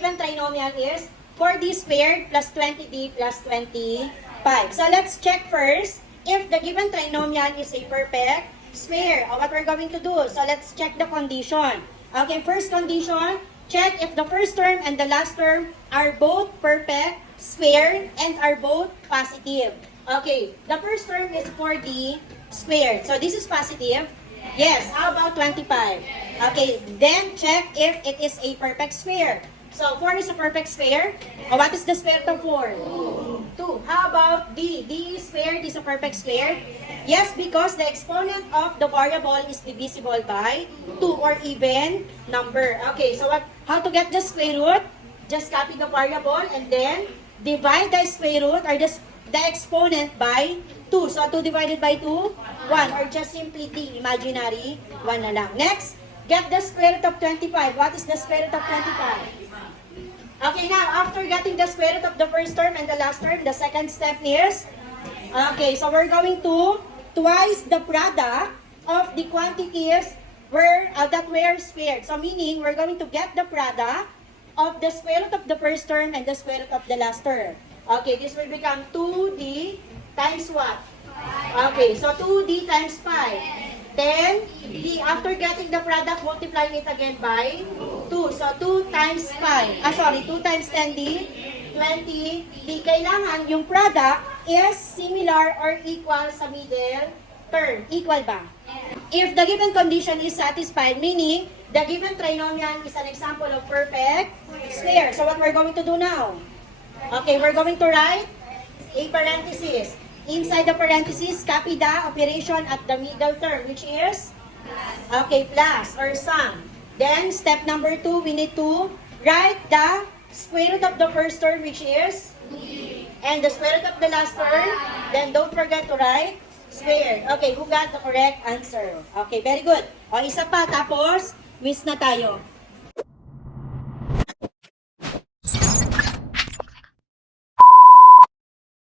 given trinomial is 4d squared plus 20d plus 25. So let's check first if the given trinomial is a perfect square. What we're going to do, so let's check the condition. Okay, first condition, check if the first term and the last term are both perfect square and are both positive. Okay, the first term is 4d squared. So this is positive. Yes, how about 25? Okay, then check if it is a perfect square. So 4 is a perfect square. What is the square root of 4? 2. How about d? D squared is a perfect square. Yes, because the exponent of the variable is divisible by 2 or even number. Okay, so how to get the square root? Just copy the variable and then divide the square root or the exponent by 2. So 2 divided by 2, 1. Or just simply d, imaginary 1 na lang. Next, get the square root of 25. What is the square root of 25? Okay, now, after getting the square root of the first term and the last term, the second step is, okay, so we're going to twice the product of the quantities that were squared. So meaning, we're going to get the product of the square root of the first term and the square root of the last term. Okay, this will become 2d times what? Okay, so 2d times 5. Then, after getting the product, multiplying it again by 2. So, 2 times 5. 2 times 10d, 20d. Kailangan yung product is similar or equal sa middle term. Equal ba? If the given condition is satisfied, meaning the given trinomial is an example of perfect square. So, what we're going to do now? Okay, we're going to write a parenthesis. Inside the parenthesis, copy the operation at the middle term, which is, okay, plus or sum. Then, step number 2, we need to write the square root of the first term, which is, and the square root of the last term. Then, don't forget to write squared. Okay, who got the correct answer? Okay, very good. O, isa pa, tapos, quiz na tayo.